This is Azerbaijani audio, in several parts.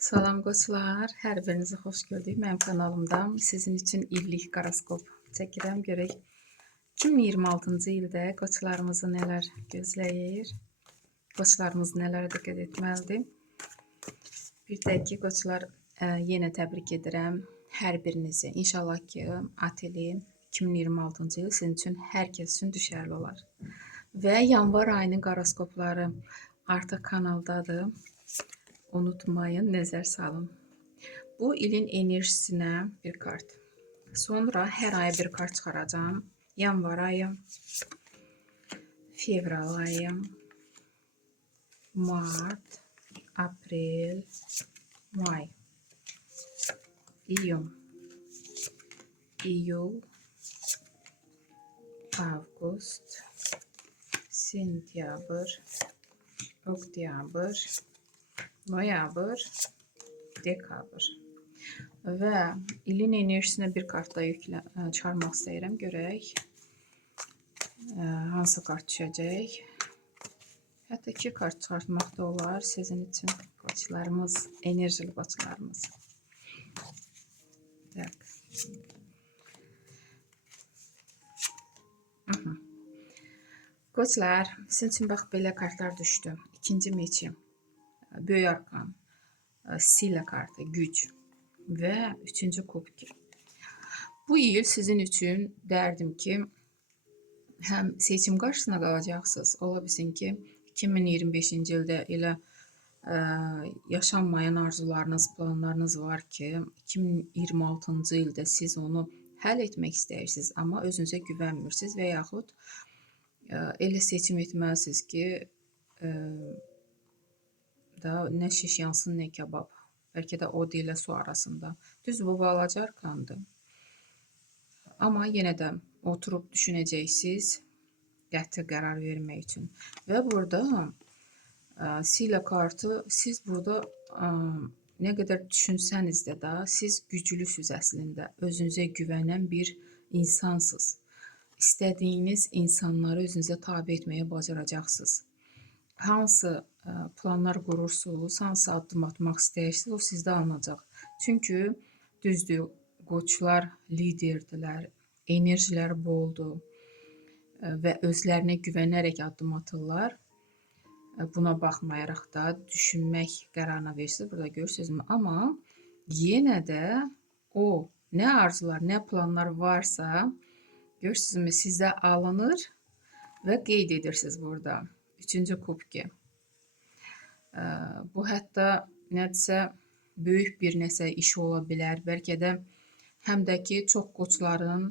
Salam qoçlar, hər birinizi xoş gördük. Mənim kanalımda sizin üçün illik horoskop çəkirəm. Görək 2026-cı ildə qoçlarımızı nələr gözləyir? Qoçlarımız nələrə diqqət etməlidir? Bir də ki, qoçlar, yenə təbrik edirəm hər birinizi. İnşallah ki, ateli 2026-cı il sizin üçün hər kəs üçün düşərli olar. Və yanvar ayının horoskopları artıq kanaldadır. Unutmayın, nəzər salın. Bu ilin enerjisinə bir kart. Sonra hər aya bir kart çıxaracağım. Yanvar ayı, fevral ayı, mart, aprel, may, iyun, iyul, avqust, sentyabr, oktyabr, noyabr, dekabr. Və ilin enerjisinə bir kart da çıxarmaq istəyirəm. Görək hansı kart düşəcək. Hətta 2 kart çıxartmaq da olar sizin üçün qoçlarımız, enerjili qoçlarımız. Qoçlar, sizin üçün bax belə kartlar düşdü. İkinci meçi, böyük arkan, silə kartı, güc və 3-cü kubki. Bu il sizin üçün dərdim ki, həm seçim qarşısına qalacaqsınız. Ola bilsin ki, 2025-ci ildə elə yaşanmayan arzularınız, planlarınız var ki, 2026-cı ildə siz onu həll etmək istəyirsiniz, amma özünüzə güvənmirsiniz və yaxud elə seçim etməlisiniz ki, da nə şiş yansın, nə kebab. Bəlkə də o ilə su arasında. Düz bu balaca arkandır. Amma yenə də oturub düşünəcəksiniz qəti qərar vermək üçün. Və burada silə kartı, siz burada nə qədər düşünsəniz də siz güclüsüz əslində. Özünüzə güvənən bir insansınız. İstədiyiniz insanları özünüzə tabe etməyə bacaracaqsınız. Hansı planlar qurursunuz, hansı addım atmaq istəyirsiniz, o sizdə alınacaq. Çünki düzdür, qoçlar liderdirlər, enerjiləri boldur və özlərinə güvənərək addım atırlar. Buna baxmayaraq da düşünmək qərarına verirsiniz, burada görürsünüzmü? Amma yenə də o nə arzular, nə planlar varsa, görürsünüzmü, sizdə alınır və qeyd edirsiniz burada. 3-cü kubki. Bu hətta nədirsə böyük bir nəsə iş ola bilər. Bəlkə də həm də ki, çox qoçların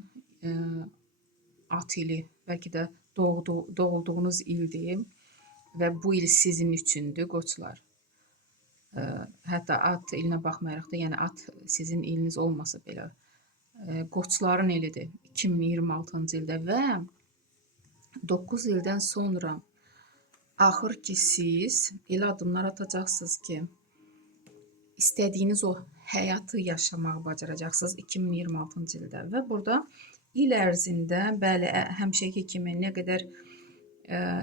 at ili, bəlkə də doğulduğunuz ildir və bu il sizin üçündür qoçlar. Hətta at ilinə baxmayaraq da, yəni at sizin iliniz olmasa belə, qoçların ilidir 2026-cı ildə və 9 ildən sonra axır ki, siz elə addımlar atacaqsınız ki, istədiyiniz o həyatı yaşamağı bacaracaqsınız 2026-cı ildə. Və burada il ərzində, bəli, həmişəki kimi nə qədər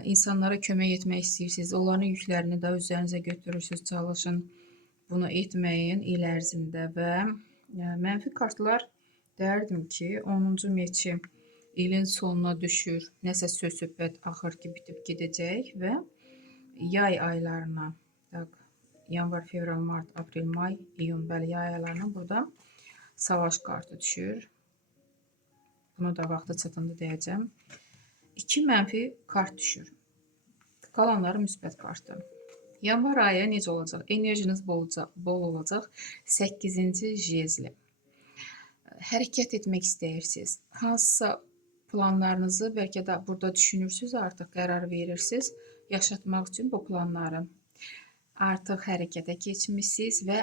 insanlara kömək etmək istəyirsiniz, onların yüklərini də üzərinizə götürürsünüz, çalışın bunu etməyin il ərzində. Və mənfi kartlar dərdim ki, 10-cu meçi ilin sonuna düşür, nəsə söz-söhbət axır ki, bitib gedəcək və yay aylarına, yanvar, fevral, mart, aprel, may, iyun, bəli, yay aylarına burada savaş kartı düşür. Bunu da vaxtı çatanda deyəcəm. 2 mənfi kart düşür. Qalanları müsbət kartı. Yanvar ayı necə olacaq? Enerjiniz bol olacaq. 8-ci jezli. Hərəkət etmək istəyirsiniz. Hansısa planlarınızı bəlkə də burada düşünürsünüz, artıq qərar verirsiniz yaşatmaq üçün bu planları. Artıq hərəkətə keçmişsiniz və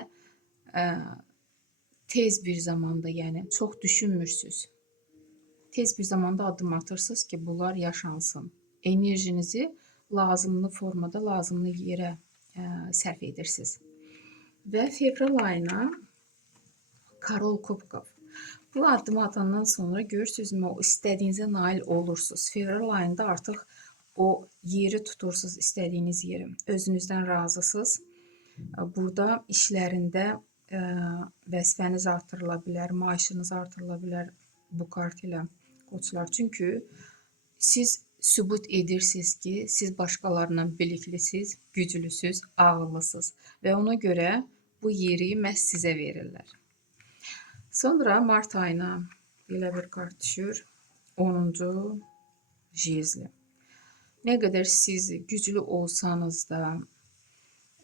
tez bir zamanda, yəni çox düşünmürsünüz. Tez bir zamanda addım atırsınız ki, bunlar yaşansın. Enerjinizi lazımlı formada, lazımlı yerə sərf edirsiniz. Və fevral ayına Karol Kubkov. Bu addımı atandan sonra görürsünüzmü, o istədiyinizə nail olursunuz. Fevral ayında artıq o yeri tutursunuz, istədiyiniz yeri. Özünüzdən razısınız. Burada işlərində vəzifəniz artırıla bilər, maaşınız artırıla bilər bu kart ilə qoçlar. Çünki siz sübut edirsiniz ki, siz başqalarından biliklisiniz, güclüsüz, ağıllısınız və ona görə bu yeri məhz sizə verirlər. Sonra mart ayına belə bir kart düşür. 10-cu jezli. Nə qədər siz güclü olsanız da,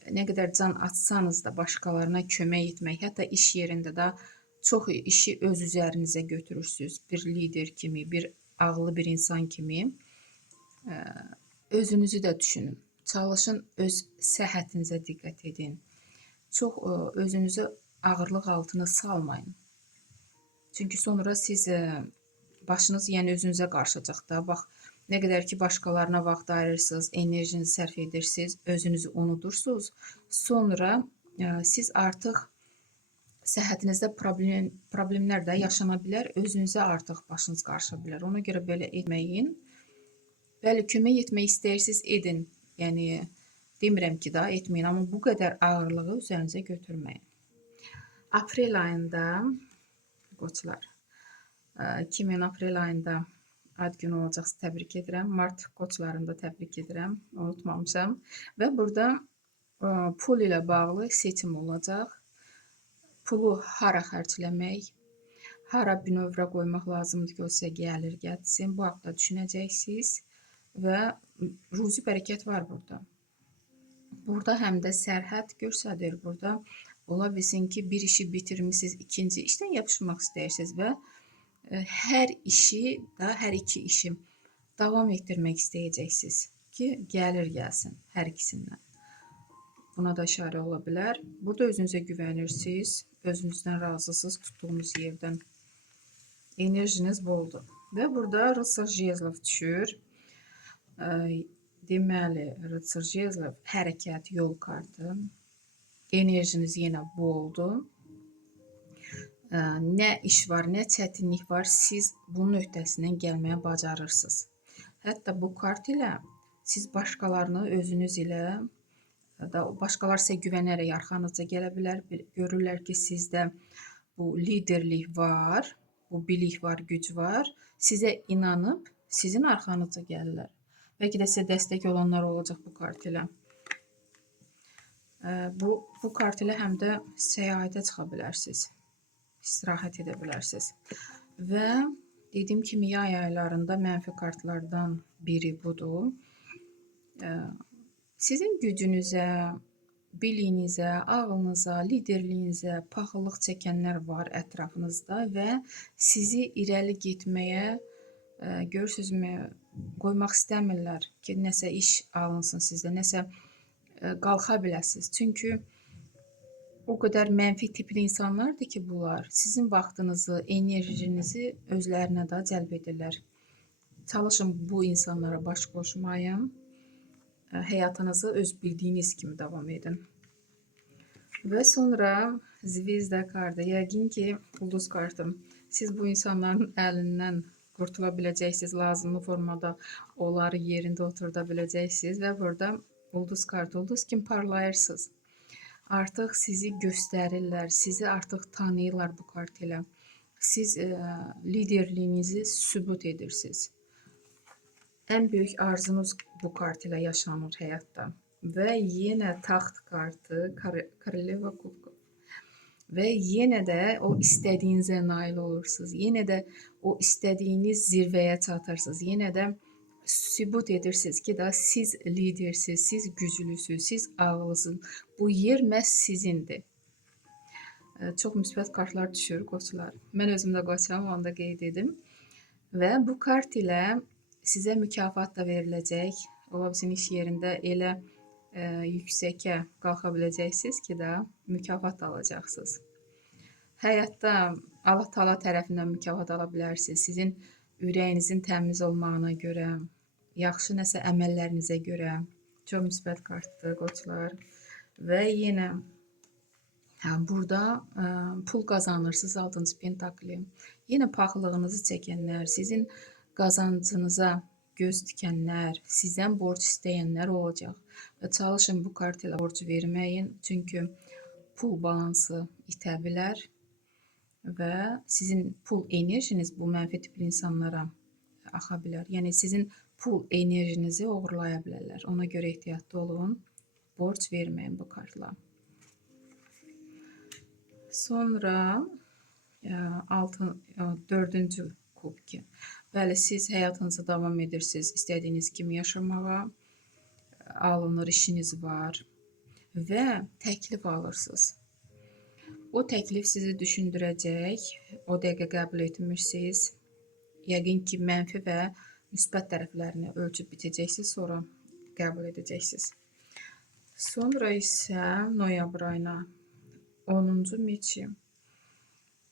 nə qədər can atsanız da başqalarına kömək etmək, hətta iş yerində də çox işi öz üzərinizə götürürsünüz. Bir lider kimi, bir ağıllı bir insan kimi özünüzü də düşünün. Çalışın öz səhhətinizə diqqət edin. Çox özünüzü ağırlıq altına salmayın. Çünki sonra siz başınız yəni özünüzə qarışacaq da. Bax, nə qədər ki başqalarına vaxt ayırırsınız, enerjinizi sərf edirsiniz, özünüzü unudursunuz. Sonra siz artıq səhhətinizdə problemlər də yaşana bilər, özünüzə artıq başınız qarışa bilər. Ona görə belə etməyin. Bəli, kömək etmək istəyirsiniz, edin. Yəni demirəm ki, daha etməyin, amma bu qədər ağırlığı üzərinizə götürməyin. Aprel ayında qoçlar, 2000 aprel ayında ad günü olacaqsa təbrik edirəm. Mart qoçlarını da təbrik edirəm, unutmamışam. Və burada pul ilə bağlı seçim olacaq. Pulu hara xərcləmək, hara bünövrə qoymaq lazımdır ki, o sizə gəlir gətirsin. Bu haqda düşünəcəksiniz və ruzi bərəkət var burada. Burada həm də sərhəd göstərir. Burada ola bilsin ki, bir işi bitirmişsiniz, ikinci işdən yapışmaq istəyirsiniz və hər işi da, hər iki işi davam etdirmək istəyəcəksiniz ki, gəlir gəlsin hər ikisindən. Buna da işarə ola bilər. Burada özünüzə güvənirsiniz, özünüzdən razısınız tutduğunuz yerdən. Enerjiniz boldur. Və burada Rıtsar Jezlov düşür. Deməli, Rıtsar Jezlov hərəkət, yol kartı. Enerjiniz yenə boldur. Nə iş var, nə çətinlik var, siz bunun öhdəsindən gəlməyə bacarırsınız. Hətta bu kart ilə siz başqalarını özünüz ilə, başqalar sizə güvənərək arxanızca gələ bilər. Görürlər ki, sizdə bu liderlik var, bu bilik var, güc var. Sizə inanıb, sizin arxanızca gəlirlər. Bəlkə də sizə dəstək olanlar olacaq bu kart ilə. Bu kart ilə həm də səyahətə çıxa bilərsiniz. İstirahət edə bilərsiniz. Və dediyim kimi yay aylarında mənfi kartlardan biri budur. Sizin gücünüzə, biliyinizə, ağlınıza, liderliyinizə paxıllıq çəkənlər var ətrafınızda və sizi irəli getməyə, görürsünüzmü, qoymaq istəmirlər ki, nəsə iş alınsın sizdə, nəsə qalxa biləsiniz. Çünki o qədər mənfi tipli insanlardır ki, bunlar sizin vaxtınızı, enerjinizi özlərinə də cəlb edirlər. Çalışın bu insanlara baş qoşmayın. Həyatınızı öz bildiyiniz kimi davam edin. Və sonra Zvezda kartı. Yəqin ki, ulduz kartım. Siz bu insanların əlindən qurtula biləcəksiniz. Lazımlı formada onları yerində oturda biləcəksiniz. Və burada ulduz kartı. Ulduz kimi parlayırsınız. Artıq sizi göstərirlər, sizi artıq tanıyırlar bu kart ilə. Siz liderliyinizi sübut edirsiniz. Ən böyük arzunuz bu kart ilə yaşanır həyatda. Və yenə taxt kartı, Koroleva kubkov. Və yenə də o istədiyinizə nail olursunuz. Yenə də o istədiyiniz zirvəyə çatırsınız. Yenə də sübut edirsiniz ki, da siz lidersiniz, siz güclüsünüz, siz ağıllısınız. Bu yer məhz sizindir. Çox müsbət kartlar düşür qoçlar. Mən özüm də qoçam, onu da qeyd edim. Və bu kart ilə sizə mükafat da veriləcək. Ola bilsin iş yerində elə yüksəkə qalxa biləcəksiniz ki, da mükafat alacaqsınız. Həyatda Allah Taala tərəfindən mükafat ala bilərsiniz. Sizin ürəyinizin təmiz olmağına görə, yaxşı nəsə əməllərinizə görə. Çox müsbət kartdır qoçlar. Və yenə burada pul qazanırsınız, 6-cı pentakli. Yenə paxıllığınızı çəkənlər, sizin qazancınıza göz tikənlər, sizdən borc istəyənlər olacaq və çalışın bu kart ilə borc verməyin, çünki pul balansı itə bilər və sizin pul enerjiniz bu mənfi tipli insanlara axa bilər. Yəni sizin pul enerjinizi oğurlaya bilərlər. Ona görə ehtiyatlı olun. Borc verməyin bu kartla. Sonra dördüncü kubki. Bəli, siz həyatınıza davam edirsiniz. İstədiyiniz kimi yaşamağa, alınır, işiniz var və təklif alırsınız. O təklif sizi düşündürəcək, o dəqiqə qəbul etmirsiniz. Yəqin ki, mənfi və müsbət tərəflərini ölçüb bitəcəksiniz, sonra qəbul edəcəksiniz. Sonra isə noyabr ayına 10-cu meçi.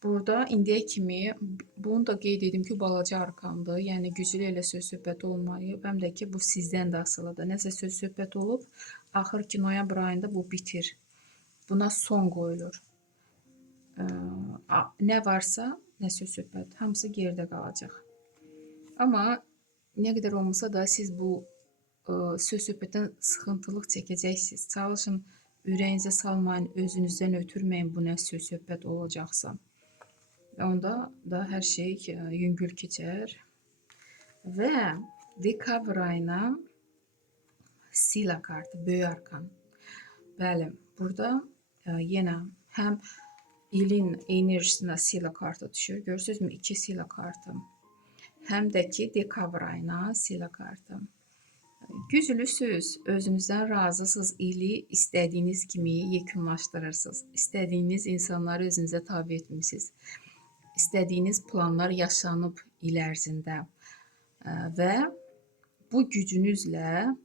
Burada indiyə kimi, bunu da qeyd edim ki, balaca arkandır. Yəni, güclü elə söz-söhbət olmayıb. Həm də ki, bu sizdən də asılıdır. Nəsə söz-söhbət olub, axır ki, noyabr ayında bu bitir. Buna son qoyulur. Nə varsa, nə söz-söhbət, hamısı geridə qalacaq. Amma nə qədər olmasa da siz bu söz-söhbətdən sıxıntılıq çəkəcəksiniz. Çalışın, ürəyinizə salmayın, özünüzdən ötürməyin bu nə söz-söhbət olacaqsa. Onda da hər şey yüngül keçər. Və dekabr ayına Sila kartı, böyük arkan. Bəli, burada yenə həm ilin enerjisinə Sila kartı düşür. Görürsünüzmü? 2 Sila kartı. Həm də ki, dekabr ayına Sila kartı. Güclüsüz, özünüzdən razısınız, ili istədiyiniz kimi yekunlaşdırırsınız. İstədiyiniz insanları özünüzə tabi etmişsiniz. İstədiyiniz planlar yaşanıb il ərzində və bu gücünüzlə,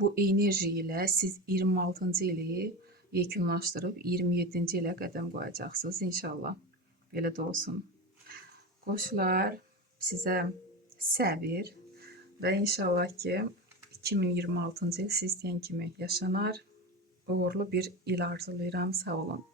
bu enerji ilə siz 26-cı ili yekunlaşdırıb 27-ci ilə qədəm qoyacaqsınız inşallah. Belə də olsun. Qoçlar, sizə səbir və inşallah ki 2026-cı il siz istəyən kimi yaşanar. Uğurlu bir il arzulayıram. Sağ olun.